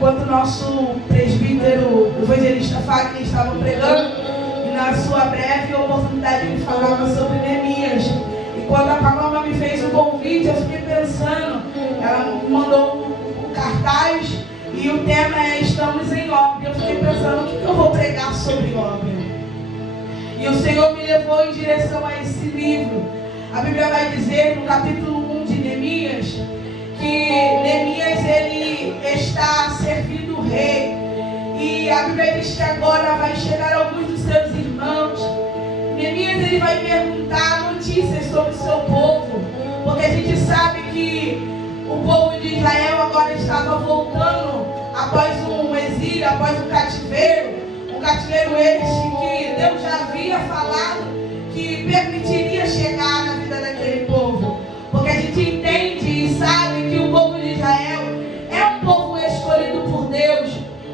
enquanto o nosso presbítero, o evangelista Fagner, estava pregando, e na sua breve oportunidade ele falava sobre Neemias. E quando a Paloma me fez o convite, eu fiquei pensando, ela me mandou o cartaz e o tema é Estamos em Obra. Eu fiquei pensando, o que eu vou pregar sobre obra? E o Senhor me levou em direção a esse livro. A Bíblia vai dizer no capítulo 1 de Neemias, que Neemias ele está servindo o rei. E a Bíblia diz que agora vai chegar alguns dos seus irmãos. Neemias ele vai perguntar notícias sobre o seu povo, porque a gente sabe que o povo de Israel agora estava voltando após um exílio, após um cativeiro este que Deus já havia falado que permitiria chegar na vida daquele povo, porque a gente entende e sabe que o povo de Israel é um povo escolhido por Deus.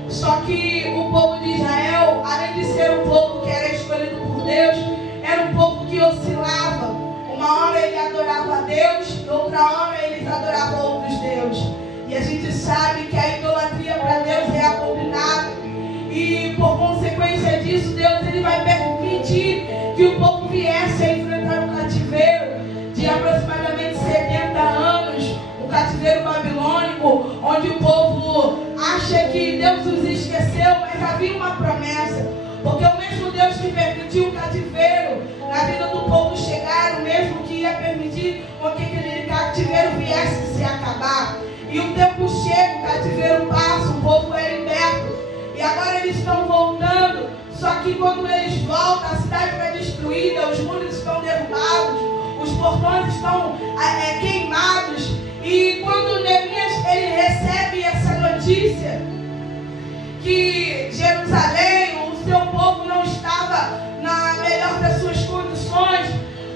Só que o povo de Israel, além de ser um povo que era escolhido por Deus, era um povo que oscilava. Uma hora ele adorava a Deus, outra hora eles adoravam outros deuses. E a gente sabe que a idolatria para Deus é abominável. E por consequência disso, Deus ele vai permitir que o povo viesse a enfrentar um cativeiro de aproximadamente 70 anos, um cativeiro babilônico, onde o povo acha que Deus os esqueceu, mas havia uma promessa, porque o mesmo Deus que permitiu o cativeiro na vida do povo chegar, o mesmo que ia permitir com que aquele cativeiro viesse a se acabar. E o tempo chega, o cativeiro passa, o povo é liberto. E agora eles estão voltando, só que quando eles voltam, a cidade foi destruída, os muros estão derrubados, os portões estão queimados. E quando Neemias ele recebe essa notícia, que Jerusalém, o seu povo não estava na melhor das suas condições,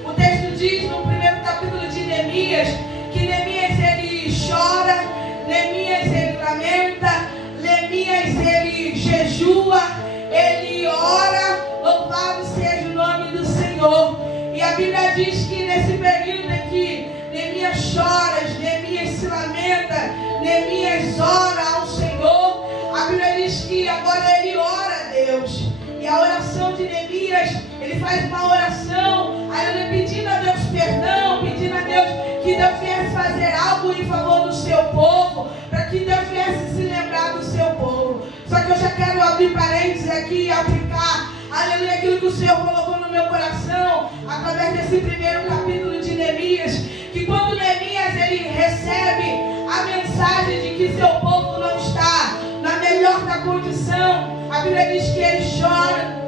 o texto diz no primeiro capítulo de Neemias, que Neemias ele chora, Neemias ele lamenta, Neemias ele jejua, ele ora, louvado seja o nome do Senhor. E a Bíblia diz que nesse período em que Neemias chora, Neemias se lamenta, Neemias ora ao Senhor, a Bíblia diz que agora ele ora a Deus. E a oração de Neemias, ele faz uma oração, aí ele pedindo a Deus perdão, pedindo a Deus que Deus viesse fazer algo em favor do seu povo, para que Deus viesse se lembrar do seu povo. Só que eu já quero abrir parênteses aqui e aplicar, aleluia, aquilo que o Senhor colocou no meu coração, através desse primeiro capítulo de Neemias, que quando Neemias ele recebe a mensagem de que seu povo não está na melhor da condição, a Bíblia diz que ele chora,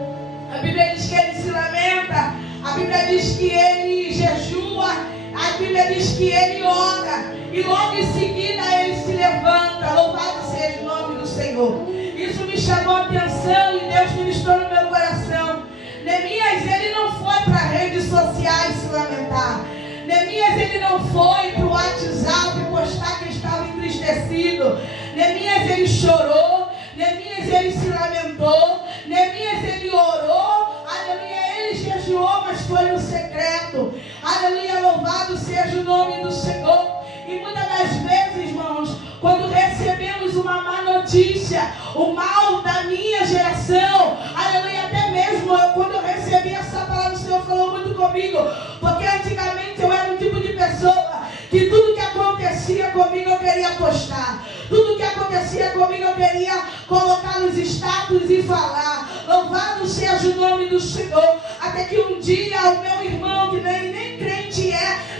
a Bíblia diz que ele se lamenta, a Bíblia diz que ele jejua, a Bíblia diz que ele ora, e logo em seguida ele se levanta, louvado seja o nome do Senhor. Isso me chamou a atenção e Deus ministrou no meu coração. Neemias ele não foi para redes sociais se lamentar. Neemias ele não foi para o WhatsApp postar que estava entristecido. Neemias ele chorou, Neemias ele se lamentou, Neemias ele orou, aleluia, ele jejuou, mas foi no secreto. Aleluia, louvado seja o nome do Senhor. E muitas das vezes, irmãos, quando recebemos uma má notícia, o mal da minha geração, aleluia, até mesmo quando eu recebi essa palavra, o Senhor falou muito comigo, porque antigamente eu era um tipo de pessoa que tudo que acontecia comigo eu queria postar, tudo que acontecia comigo eu queria colocar nos status e falar, louvado seja o nome do Senhor, até que um dia o meu irmão, que nem crente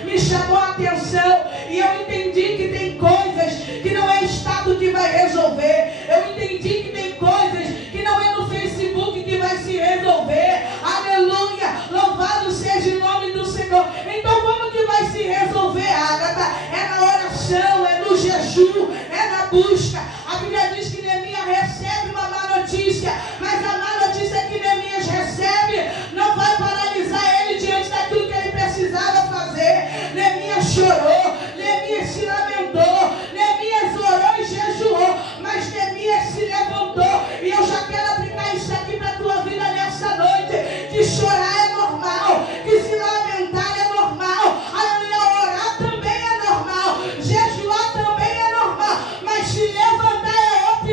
me chamou a atenção, e eu entendi que tem coisas que não é status que vai resolver, eu entendi que tem coisas que não é no Facebook que vai se resolver, aleluia, louvado seja o nome do Senhor. Então como que vai se resolver, Ágata? É na oração, é no jejum, é na busca. A Bíblia diz que Neemias recebe uma má notícia, mas a má notícia que Neemias recebe não vai paralisar ele diante daquilo que ele precisava fazer. Neemias chorou, Neemias se lamentou, Neemias orou e jejuou, mas Neemias se levantou. E eu já quero aplicar isso aqui para a tua vida nessa noite, que chorar é normal, que se lamentar é normal, aleluia, orar também é normal, jejuar também é normal, mas se levantar é outra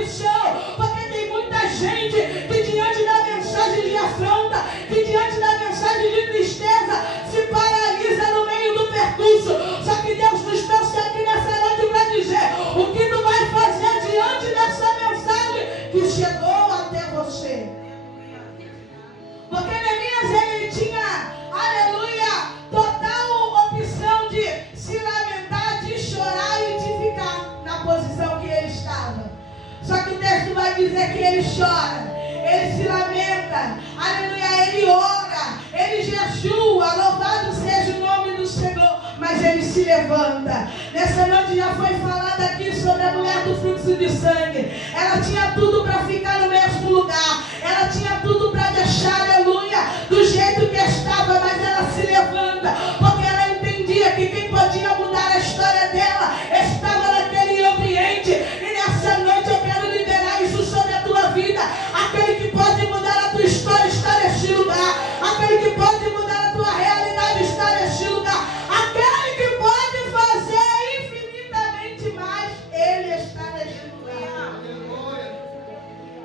dizer que ele chora, ele se lamenta, aleluia, ele ora, ele jejua, louvado seja o nome do Senhor, mas ele se levanta. Nessa noite já foi falado aqui sobre a mulher do fluxo de sangue. Ela tinha tudo para ficar no mesmo lugar, ela tinha tudo para deixar, aleluia, do jeito que estava, mas ela se levanta, porque ela entendia que quem podia mudar a história dela estava naquele ambiente. E nessa noite eu quero liberar isso sobre a tua vida. Aquele que pode mudar a tua história está neste lugar. Aquele que pode mudar a tua realidade está neste lugar. Aquele que pode fazer infinitamente mais, ele está neste lugar.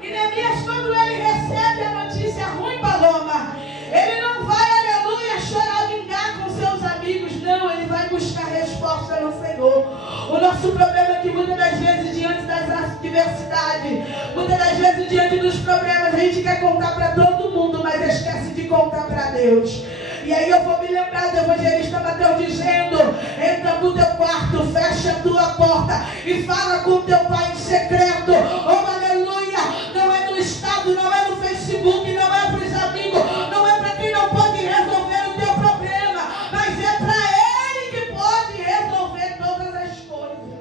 E Neemias, quando ele recebe a notícia ruim, Paloma, ele não vai, aleluia, chorar, vingar com seus amigos, não, ele vai buscar resposta no Senhor. O nosso problema é que muitas das vezes, diante das adversidades, muitas das vezes, diante dos problemas, a gente quer contar para todo mundo, mas esquece de contar para Deus. E aí eu vou me lembrar do evangelista Mateus dizendo: entra pro teu quarto, fecha a tua porta e fala com o teu pai em secreto. Oh, aleluia! Não é no estado, não é no Facebook, não é para os amigos, não é para quem não pode resolver o teu problema, mas é para ele que pode resolver todas as coisas.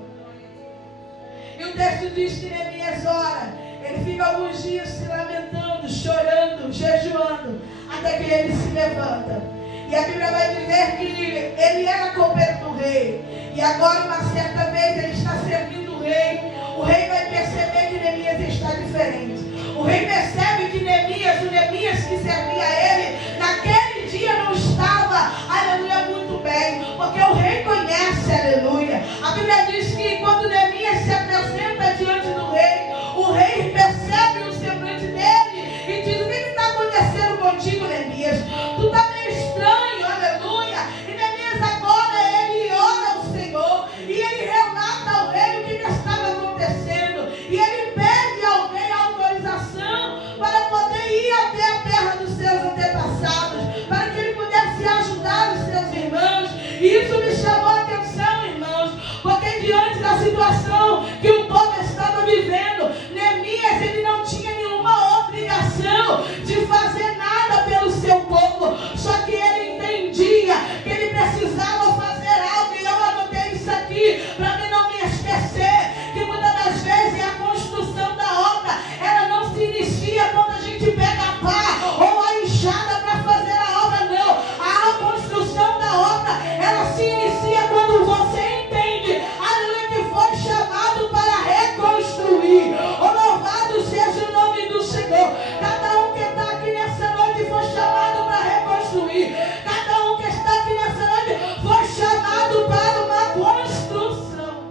E o texto diz que Neemias ora, ele fica alguns dias se lamentando, chorando, jejuando, até que ele se levanta. E a Bíblia vai dizer que ele era copeiro do rei. E agora, uma certa vez, ele está servindo o rei. O rei vai perceber que Neemias está diferente. O rei percebe que Neemias, o Neemias que servia a ele, naquele dia não estava, aleluia, muito bem. Porque o rei conhece, aleluia. A Bíblia diz que quando Neemias se apresenta diante do rei, o rei percebe o semblante dele e diz: o que está acontecendo contigo, Neemias? Tu está meio estranho, aleluia. E Neemias agora, ele ora ao Senhor e ele relata ao rei o que estava acontecendo. E ele pede ao rei autorização para poder ir até a terra dos seus antepassados, para que ele pudesse ajudar os seus irmãos. E isso me chamou a atenção, irmãos, porque diante da situação que o povo estava vivendo, Neemias, ele não tinha nenhuma obrigação de fazer nada pelo seu povo, só que ele entendia que ele precisava fazer algo. E eu anotei isso aqui para mim não me esquecer, que muitas das vezes a construção da obra, ela não se inicia quando a gente pega a pá ou a enxada para fazer a obra, não. A construção da obra, ela se inicia quando você entende, aleluia, que foi chamado para reconstruir. Oh, louvado seja o nome do Senhor. Cada um que está aqui nessa noite foi chamado para reconstruir. Cada um que está aqui nessa noite foi chamado para uma construção.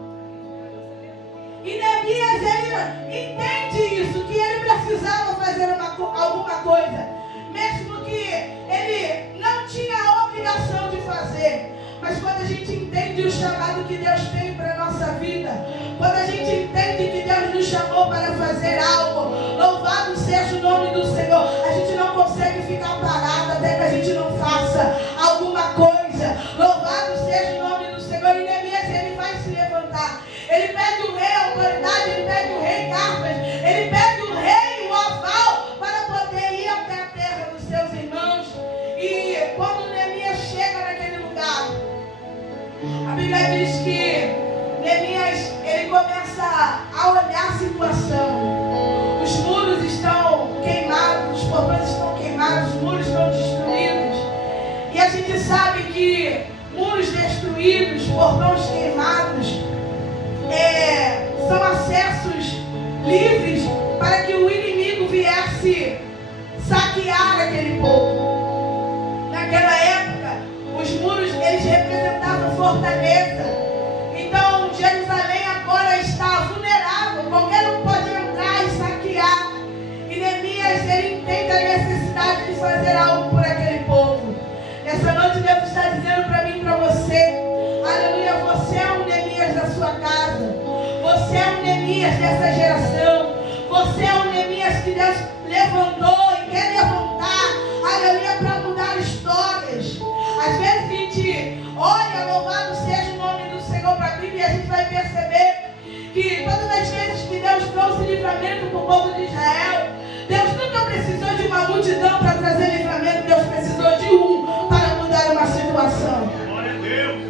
E Neemias, ele entende isso, que ele precisava fazer alguma coisa, mesmo que ele não tinha a obrigação de fazer. Mas quando a gente entende o chamado que Deus tem para a nossa vida, quando a gente entende que Deus nos chamou para fazer algo, louvado seja o nome do Senhor, a gente não consegue ficar parado até que a gente não faça alguma coisa. Louvado seja o nome do Senhor. E Neemias, ele vai se levantar. Ele pede o rei a autoridade, ele pede o rei cartas, ele pede o rei o aval para poder ir até a terra dos seus irmãos. E quando Neemias chega naquele lugar, a Bíblia diz que Neemias, ele começa a olhar a situação. Os muros estão queimados, os portões estão queimados, os muros estão destruídos. E a gente sabe que muros destruídos, portões queimados, são acessos livres para que o inimigo viesse saquear aquele povo. Naquela época, os muros, eles representavam fortaleza. Então, Jerusalém agora está vulnerável. Qualquer um pode entrar e saquear. E Neemias, ele entende a necessidade de fazer algo por aquele povo. Nessa noite, Deus está dizendo para mim e para você: aleluia, você é um Neemias da sua casa. Você é um Neemias dessa geração. Você é um Neemias que Deus levantou e quer levantar, aleluia, para mudar histórias. Às vezes a gente olha, louvado seja o nome do Senhor, para a Bíblia, e a gente vai perceber que todas as vezes que Deus trouxe livramento por o povo de Israel. Deus nunca precisou de uma multidão para trazer livramento. Deus precisou de um para mudar uma situação. Glória a Deus.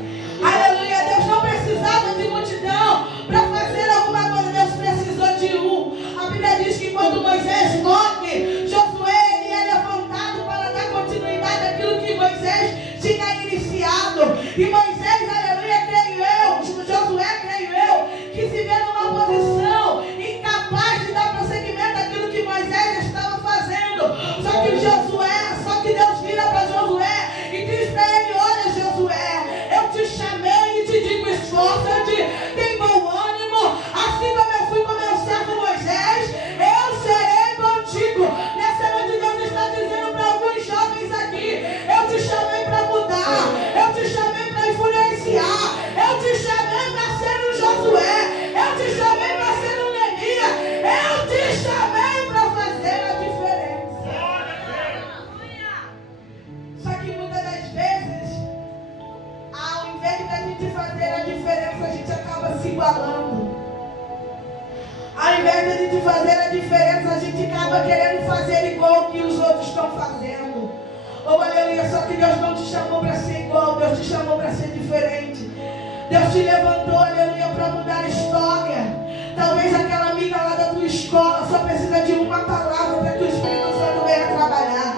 Aleluia. Deus não precisava de multidão para fazer alguma coisa. Deus precisou de um. A Bíblia diz que quando Moisés morre, Josué ele é levantado para dar continuidade àquilo que Moisés tinha iniciado. E Moisés, aleluia, creio eu, Josué, creio eu, que se vê numa posição incapaz de dar prosseguimento àquilo que Moisés estava fazendo. Só que Deus vira para Josué e diz para ele: olha, Josué, eu te chamei e te digo, esforça-te, tem bom ânimo, assim como eu fui com meu servo Moisés, eu serei contigo. Nessa noite Deus está dizendo para alguns jovens aqui: eu te chamei para mudar, eu te chamei para influenciar, eu te chamei para ser um Josué, eu te chamei para ser um Neemias, eu te chamei para fazer a diferença. Só que muitas das vezes, ao invés da gente fazer a diferença, a gente acaba se igualando. Ao invés de a gente fazer a diferença, a gente acaba querendo fazer igual que os outros estão fazendo. Oh, aleluia, só que Deus não te chamou para ser igual, Deus te chamou para ser diferente. Deus te levantou, aleluia, para mudar a história. Talvez aquela amiga lá da tua escola só precisa de uma palavra para que o Espírito Santo venha trabalhar.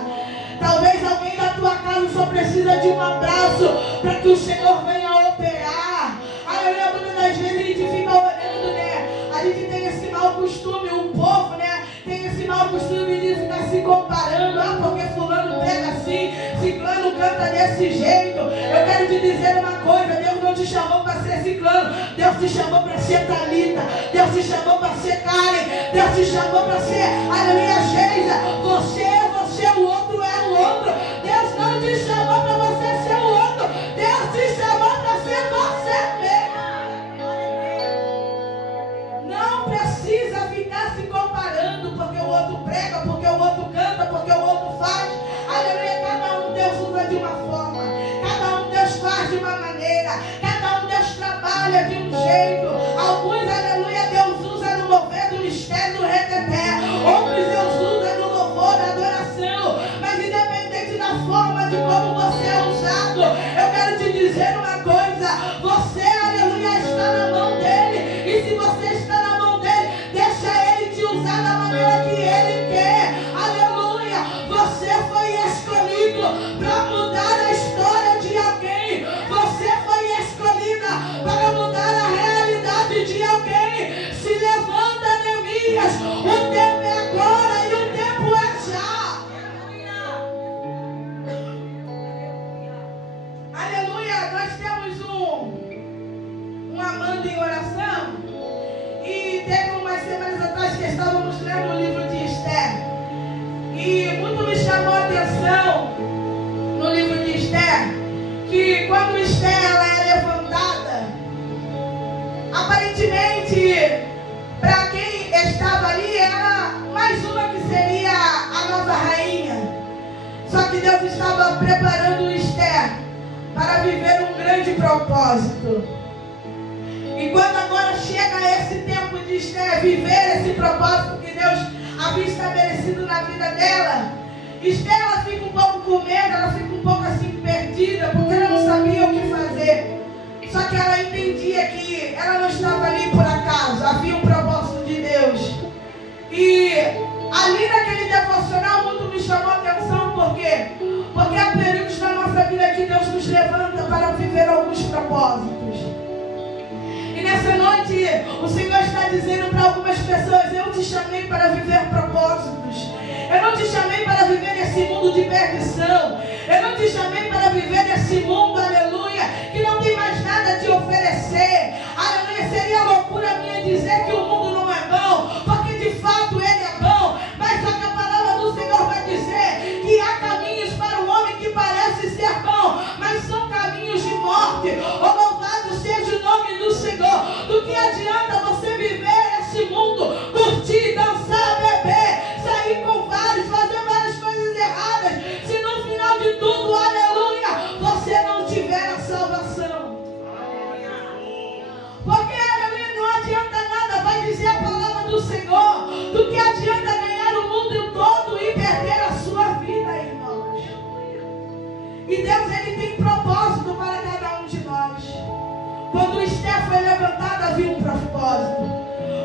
Talvez alguém da tua casa só precisa de um abraço para que o Senhor venha operar. Aleluia, muitas das vezes a gente fica olhando, né? A gente tem esse mau costume, o povo, né? Tem esse mau costume de ficar se comparando. Ah, porque fulano pega assim, ciclano canta desse jeito. Eu quero te dizer uma coisa: Deus não te chamou para ser ciclano, Deus te chamou para ser Talita, Deus te chamou para ser Karen, Deus te chamou para ser, aleluia, Geisa. Você, o outro é o outro. Deus não te chamou para você ser o outro, Deus te chamou para ser você mesmo. Não precisa ficar se comparando porque o outro prega, porque o outro canta, porque o outro faz. Aleluia, cada um Deus usa de uma forma, cada um Deus faz de uma maneira, cada um Deus trabalha de um jeito. Alguns, aleluia, Deus usa no mover do mistério do reteté, outros Deus usa no louvor, na adoração. Mas independente da forma de como você é usado, eu quero te dizer uma coisa: você, aleluia, está na mão dele. E se você está na mão dele, deixa ele te usar da maneira que ele quer. Aleluia, você foi escolhido para mudar a história de alguém. Você foi escolhida para mudar a realidade de alguém. Se levanta, Neemias, o tempo é agora e o tempo é já. Aleluia, nós temos um amando em oração. E teve umas semanas atrás que estávamos lendo o livro de Esther. E muito me chamou a atenção no livro de Esther que quando Esther ela é levantada, aparentemente para quem estava ali era mais uma que seria a nova rainha. Só que Deus estava preparando Esther para viver um grande propósito. E quando agora chega esse tempo de Esther viver esse propósito que Deus havia estabelecido na vida dela, Esther ela fica um pouco com medo, ela fica um pouco assim perdida, porque ela não sabia o que fazer. Só que ela entendia que ela não estava ali por acaso, havia um propósito de Deus. E ali naquele devocional muito me chamou a atenção, por quê? Porque há períodos na nossa vida que Deus nos levanta para viver alguns propósitos. E nessa noite o Senhor está dizendo para algumas pessoas: eu te chamei para viver propósitos. Eu não te chamei para viver nesse mundo de perdição. Eu não te chamei para viver nesse mundo, aleluia, que não tem mais nada a te oferecer. Aleluia, seria loucura minha dizer que o mundo não é bom, porque de fato ele é bom. Mas só que a palavra do Senhor vai dizer que há caminhos para o homem que parece ser bom, mas são caminhos de morte. Oh, louvado seja o nome do Senhor. Do que adianta você viver esse mundo, curtir, dançar, beber, sair com vários, fazer várias coisas erradas, se no final de tudo, aleluia, você não tiver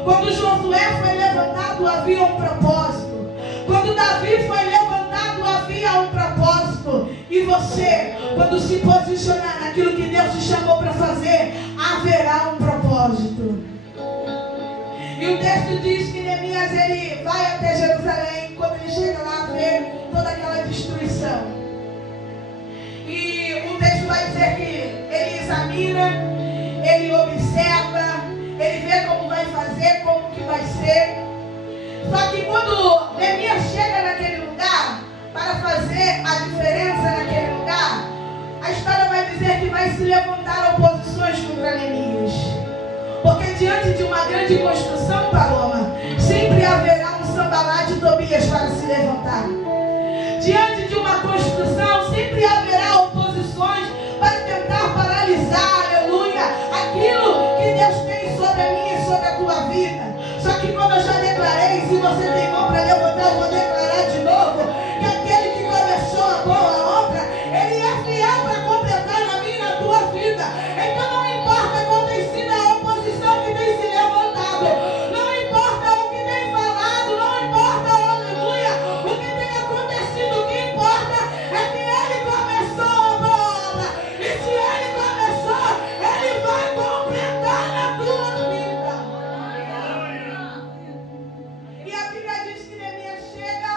Quando Josué foi levantado, havia um propósito. Quando Davi foi levantado, havia um propósito. E você, quando se posicionar naquilo que Deus te chamou para fazer, haverá um propósito. E o texto diz que Neemias, ele vai até Jerusalém. Quando ele chega lá, vê toda aquela destruição. E o texto vai dizer que ele examina, ele observa, ele vê como vai fazer, como que vai ser. Só que quando Neemias chega naquele lugar, para fazer a diferença naquele lugar, a história vai dizer que vai se levantar oposições contra Neemias. Porque diante de uma grande construção, Paloma, sempre haverá um Sambalate e Tobias para se levantar. Diante de uma construção, sempre haverá oposições para tentar paralisar, aleluia, aquilo que Deus tem sobre a minha e sobre a tua vida. Só que como eu já declarei, se você tem mão para levantar, eu vou declarar de novo, que aquele que começou a boa obra, ele é fiel para completar na minha e na tua vida. Então não importa quando tem sido a oposição que tem se levantado, não importa o que tem falado, não importa, aleluia, o que tem acontecido, o que importa é que ele começou a boa obra. E se ele começou, ele vai completar na tua vida. E a Bíblia diz que Neemias chega,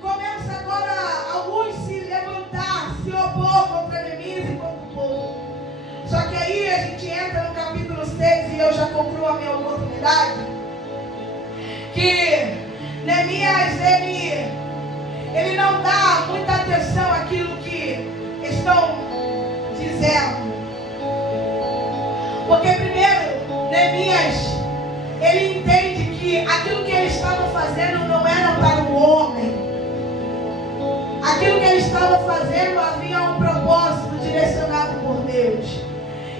começa agora alguns se levantar, se opor contra Neemias e contra o povo. Só que aí a gente entra no capítulo 6 e eu já concluo a minha oportunidade. Que Neemias, ele não dá muita atenção àquilo que estão dizendo. Porque primeiro, Neemias, ele entende que aquilo que ele estava fazendo não era para o homem. Aquilo que ele estava fazendo havia um propósito direcionado por Deus.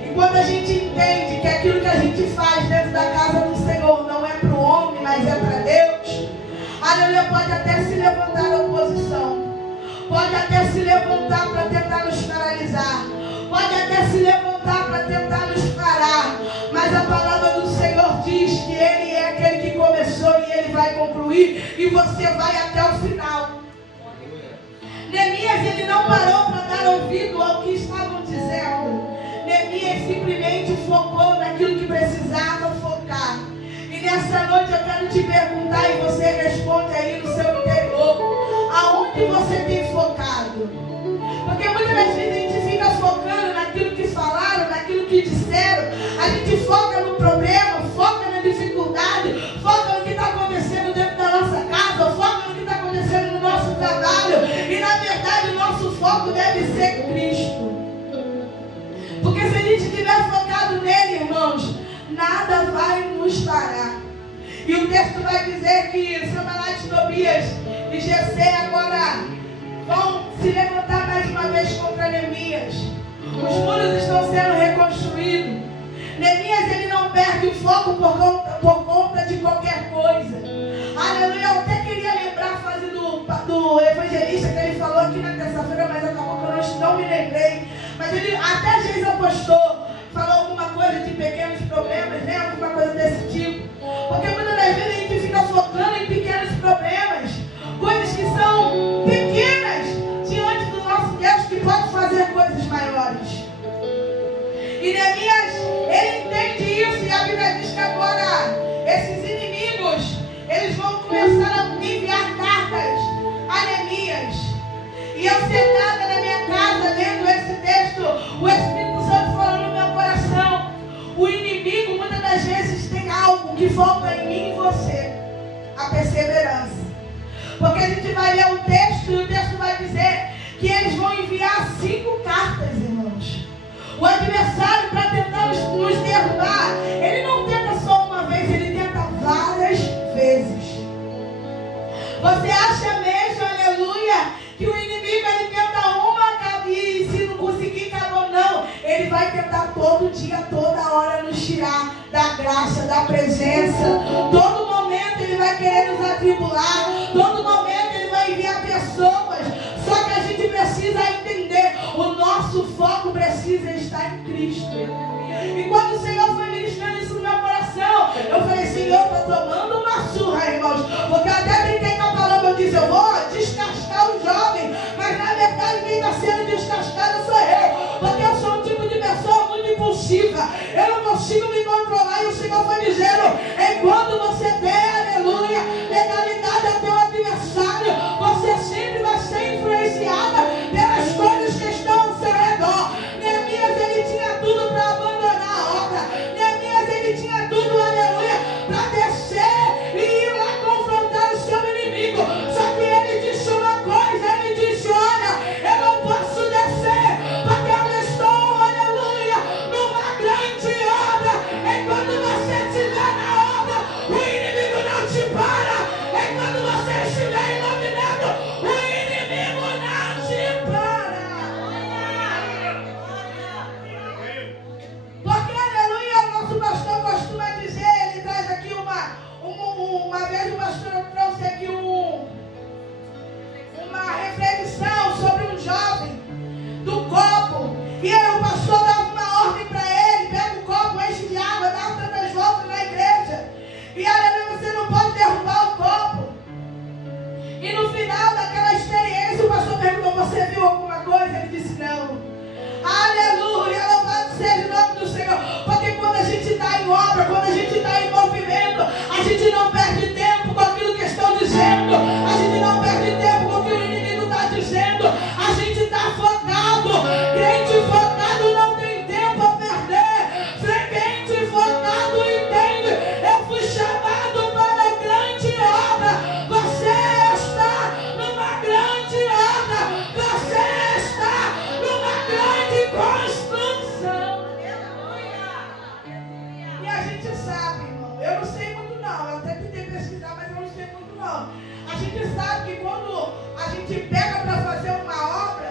E quando a gente entende que aquilo que a gente faz dentro da casa do Senhor não é para o homem, mas é para Deus, aleluia, pode até se levantar a oposição. Pode até se levantar para tentar nos paralisar. Pode até se levantar para tentar nos parar. Mas a palavra do Senhor diz que Ele é aquele que começou e Ele vai concluir. E você vai até o final. Neemias, ele não parou para dar ouvido ao que estavam dizendo. Neemias simplesmente focou naquilo que precisava focar. E nessa noite eu quero te perguntar e você responde aí no seu interior. Aonde você tem focado? Porque muitas das vezes a gente fica focando naquilo que falaram, naquilo que disseram. A gente foca no problema, foca na dificuldade, foca no que está acontecendo dentro da nossa casa, foca no que está acontecendo no nosso trabalho. E na verdade o nosso foco deve ser Cristo. Porque se a gente estiver focado nele, irmãos, nada vai nos parar. E o texto vai dizer que Sambalate, Tobias e Gesem agora vão se levantar mais uma vez contra Neemias. Os muros estão sendo reconstruídos. Neemias, ele não perde o foco por conta de qualquer coisa. Aleluia, eu até queria lembrar a frase do evangelista que ele falou aqui na terça-feira, mas acabou que eu não me lembrei. Mas ele até Jesus apostou, falou alguma coisa de pequenos problemas, né? Alguma coisa desse tipo. Porque muitas das vezes a gente fica focando em pequenos problemas, coisas que são pequenas diante do nosso Deus, que pode fazer coisas maiores. E Neemias, ele entende isso, e a Bíblia diz que agora esses inimigos, eles vão começar a enviar cartas a Neemias. E eu sentada na minha casa, lendo esse texto, o Espírito Santo falou no meu coração. O inimigo, muitas das vezes, tem algo que falta em mim e você. A perseverança. Porque a gente vai ler o texto, e o texto vai dizer que eles vão enviar 5 cartas, irmãos. O adversário, para tentar nos derrubar, ele não tenta só uma vez, ele tenta várias vezes. Você acha mesmo, aleluia, que o inimigo, ele tenta uma e se não conseguir, acabou? Não. Ele vai tentar todo dia, toda hora nos tirar da graça, da presença. Todo momento ele vai querer nos atribular. Todo momento ele vai enviar pessoas. Só que a gente precisa entender, o nosso foco precisa estar em Cristo. E quando o Senhor foi ministrando isso no meu coração, eu falei, Senhor, irmãos. Porque eu até brinquei com a palavra, eu disse, eu vou descascar o jovem. Mas na verdade quem está sendo descascado sou eu. Porque eu sou um tipo de pessoa muito impulsiva. Eu não consigo me controlar. E o Senhor foi dizendo, enquanto você der, aleluia, legalidade ao teu adversário, você sempre vai ser influenciada pelas coisas que estão ao seu redor. Neemias, ele tinha tudo para abandonar a obra. Neemias, ele tinha tudo, aleluia, para descer e ir lá confrontar o seu inimigo. Só que ele disse uma coisa, ele disse, olha, eu não posso descer, porque eu estou, aleluia, numa grande obra. Enquanto você estiver na obra, o inimigo não te para. Enquanto você estiver em movimento, o inimigo não te para. Porque, aleluia, o nosso pastor costuma dizer, ele traz aqui uma vez o pastor trouxe aqui uma reflexão sobre um jovem do copo. E aí o pastor dava uma ordem para ele, pega o copo, enche de água, dá tantas voltas na igreja. E aleluia, você não pode derrubar o copo. E no final daquela experiência, o pastor perguntou, você viu alguma coisa? Ele disse, não. Aleluia, louvado seja o nome do Senhor. Porque quando a gente está em obra, quando a gente está em movimento, a gente não perde tempo com aquilo que estão dizendo. A gente não perde tempo com o que o inimigo está dizendo. A gente está focado. Crente focado não tem tempo a perder. Crente focado entende. Eu fui chamado para a grande obra. Você está numa grande obra. Você está numa grande construção. E a gente sabe, irmão, eu não sei muito não, eu até tentei pesquisar, mas eu não sei muito não. A gente sabe que quando a gente pega para fazer uma obra,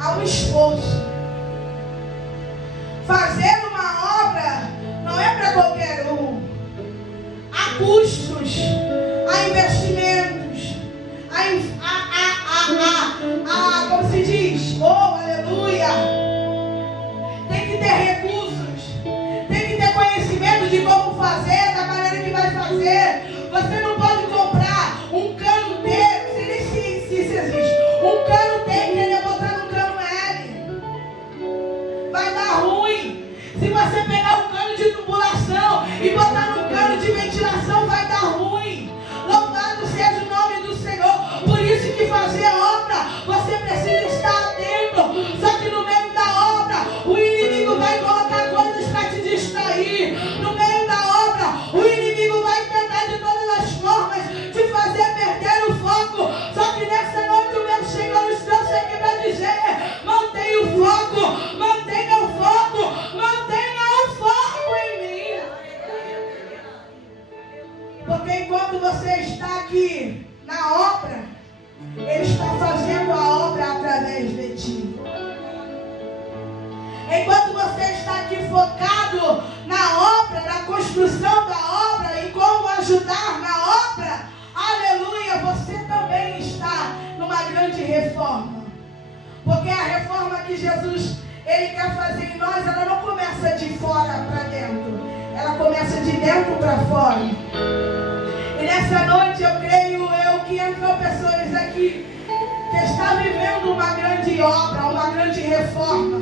há um esforço. Fazer uma obra não é para qualquer um. Há custos, há investimentos, como se diz? Oh, aleluia! Tem que ter recursos, tem que ter conhecimento de como fazer, da maneira que vai fazer. Você não pode comprar um cano T, não sei nem se isso existe, um cano T e querer botar no cano L. Vai dar ruim. Se você pegar um cano de tubulação e botar no cano de ventilação, vai dar ruim. Louvado seja o nome do Senhor. Por isso que fazer obra, você precisa estar atento. Só que no meio da obra, o inimigo vai colocar coisas para te distrair. No meio da obra, o inimigo vai tentar de todas as formas te fazer perder o foco. Só que nessa noite o meu Senhor nos trouxe aqui para dizer, mantenha o foco, mantenha o foco, mantenha o foco em mim. Porque enquanto você está aqui na obra, Ele está fazendo a obra através de ti. Enquanto você está aqui focado na obra, na construção da obra e como ajudar na obra, aleluia, você também está numa grande reforma. Porque a reforma que Jesus Ele quer fazer em nós, ela não começa de fora para dentro, ela começa de dentro para fora. E nessa noite eu creio que entrou pessoas aqui que estão vivendo uma grande obra, uma grande reforma.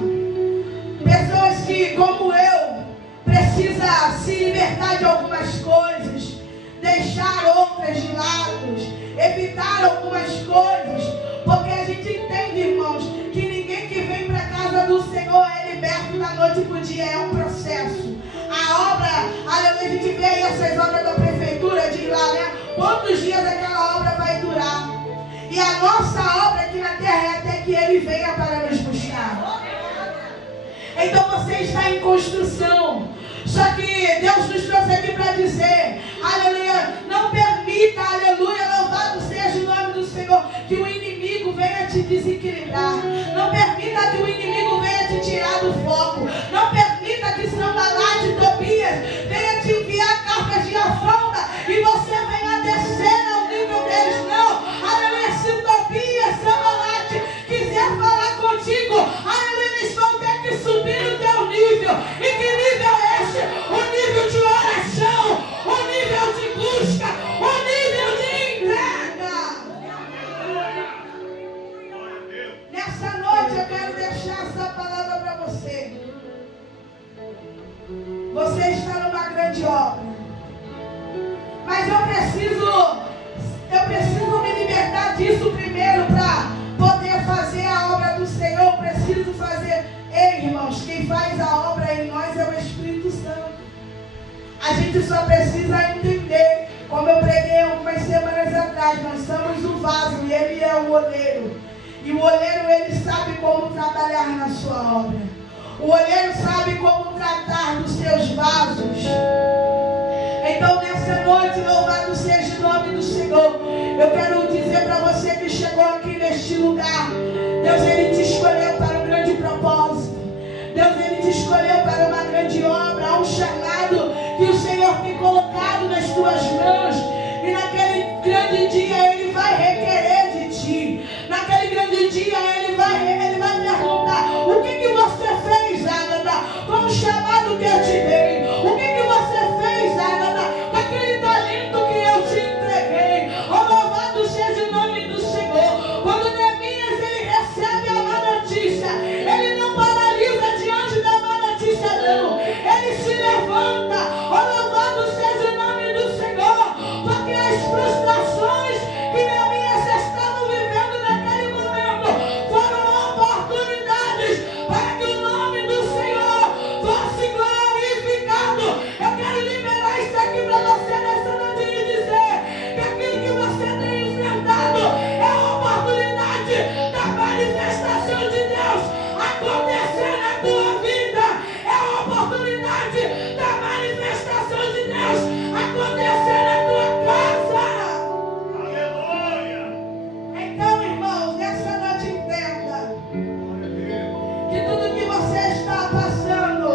Pessoas que, como eu, precisam se libertar de algumas coisas, deixar outras de lado, evitar algumas coisas, porque a gente entende, irmãos, que ninguém que vem para a casa do Senhor é liberto da noite para o dia, é um processo. A obra, aleluia, a gente vê aí essas obras da prefeitura, diz lá, né? Quantos dias aquela obra vai durar? E a nossa obra aqui na terra é até que Ele venha para nos buscar. Então você está em construção. Só que Deus nos trouxe aqui para dizer, aleluia, não permita, aleluia, louvado seja o nome do Senhor, que o inimigo venha te desequilibrar. Não permita que o inimigo venha te tirar do foco. Não permita que Sanbalate e Tobias venha te enviar cartas de afronta e você venha descer ao nível deles. Não, aleluia, se Tobias, Sanbalate quiser falar contigo, aleluia, eles vão ter que subir no teu nível. E que nível é esse? O nível de oração, o nível de busca, o disso, primeiro, para poder fazer a obra do Senhor, preciso fazer. Ei, irmãos, quem faz a obra em nós é o Espírito Santo. A gente só precisa entender, como eu preguei algumas semanas atrás, nós somos o vaso e ele é o oleiro. E o oleiro, ele sabe como trabalhar na sua obra. O oleiro sabe como tratar dos seus vasos. Então, nessa noite, louvado seja o nome do Senhor. Eu quero dizer para você que chegou aqui neste lugar, Deus, ele te escolheu para um grande propósito. Deus, ele te escolheu para uma grande obra, um chamado que o Senhor tem colocado nas tuas mãos. E naquele grande dia ele vai requerer de ti. Naquele grande dia ele vai perguntar: o que você fez, Ágata, com o chamado que eu te dei? O que você fez, Ágata, com aquele talento que eu te entreguei? Oh, louvado seja o nome do Senhor. Quando Neemias ele recebe a má notícia, ele não paralisa diante da má notícia, não. Ele se levanta. Oh, louvado seja o nome do Senhor, porque as frustrações que Neemias estava vivendo naquele momento foram oportunidades para que o nome do Senhor fosse glorificado. Eu quero liberar isso aqui para você nessa noite e dizer que aquilo que você tem enfrentado é a oportunidade da manifestação de Deus acontecer na tua vida. É a oportunidade da manifestação de Deus acontecer na tua casa. Aleluia! Então, irmãos, nessa noite entenda que tudo que você está passando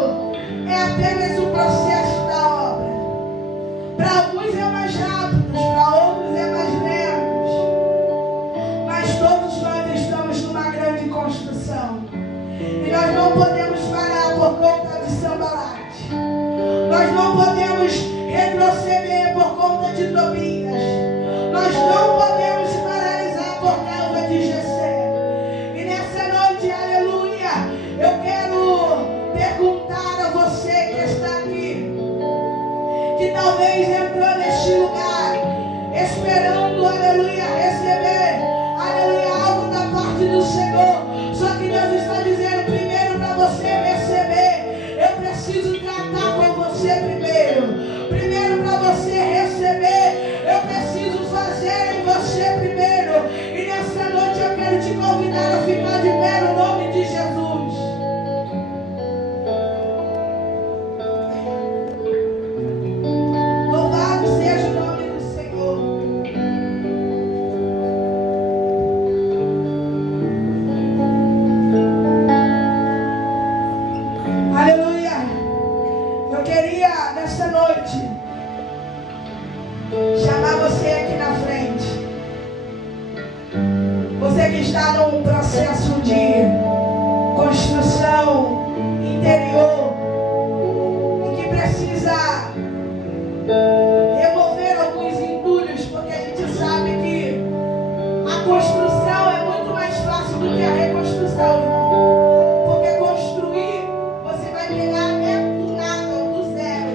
é apenas o processo da obra. Para alguns é mais rápido, para outros é mais lento, mas todos nós estamos numa grande construção. E nós não podemos parar por conta de Sambalate. Nós não podemos retroceder por conta de Tobias. Nós não podemos paralisar por causa de Jessé. E nessa noite, aleluia, eu quero perguntar a você que está aqui, que talvez entrou neste lugar esperando, aleluia, receber, aleluia, algo da parte do Senhor. Só que Deus está dizendo primeiro para você receber, eu preciso tratar com você primeiro. Primeiro para você receber, eu preciso fazer em você primeiro. E nessa noite eu quero te convidar a ficar de pé no nome de Jesus. Louvado seja o nome do Senhor. Aleluia. Eu queria nessa noite chamar você aqui na frente. Você que está num processo de construção interior e que precisa remover alguns entulhos, porque a gente sabe que a construção é muito mais fácil do que a reconstrução, irmão. Porque construir, você vai pegar do nada ou do zero.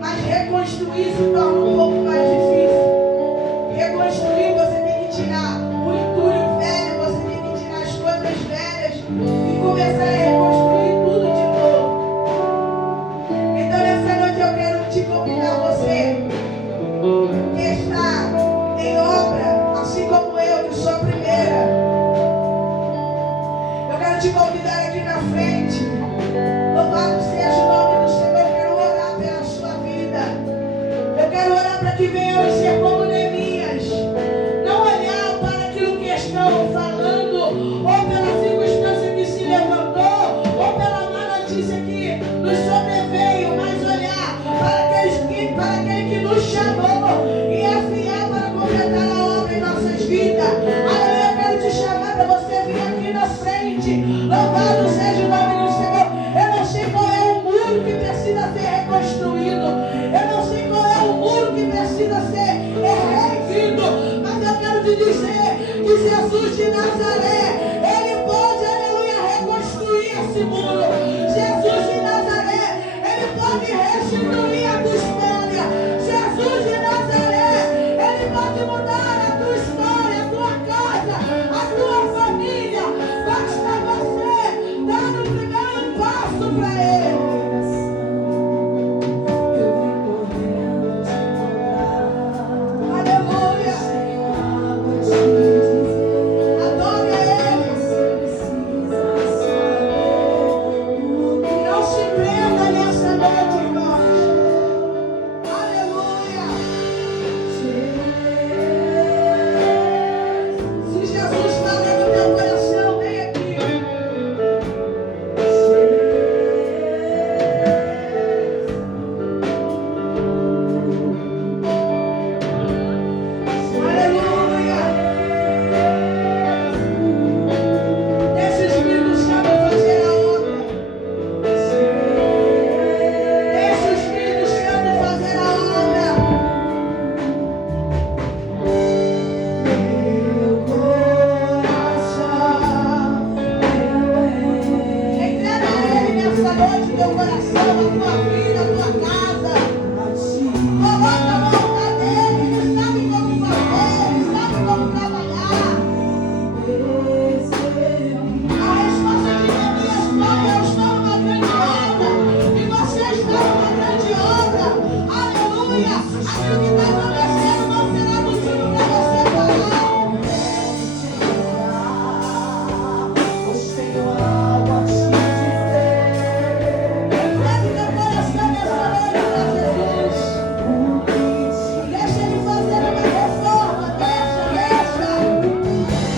Mas reconstruir se torna um pouco mais difícil. Reconstruir, você tem que tirar o entulho velho, você tem que tirar as coisas velhas e começar a reconstruir tudo de novo. Então nessa noite eu quero te convidar, você que está em obra, assim como eu, que sou a primeira. Eu quero te convidar aqui na frente. Louvado seja o nome do Senhor. Eu quero orar pela sua vida. Eu quero orar para que venhamos ser como Neemias. Não olhar para aquilo que estão falando, ou pela circunstância que se levantou, ou pela má notícia que nos sobreveio, mas olhar para aquele que nos chamou e é fiel para completar a obra em nossas vidas. Aleluia, eu quero te chamar para você vir aqui na frente. Louvado seja o nome do Senhor. Eu não sei qual é o muro que precisa ser reconstruído. Eu não sei qual é o muro que precisa ser erguido. Mas eu quero te dizer que Jesus de Nazaré, Ele pode, aleluia, reconstruir esse muro.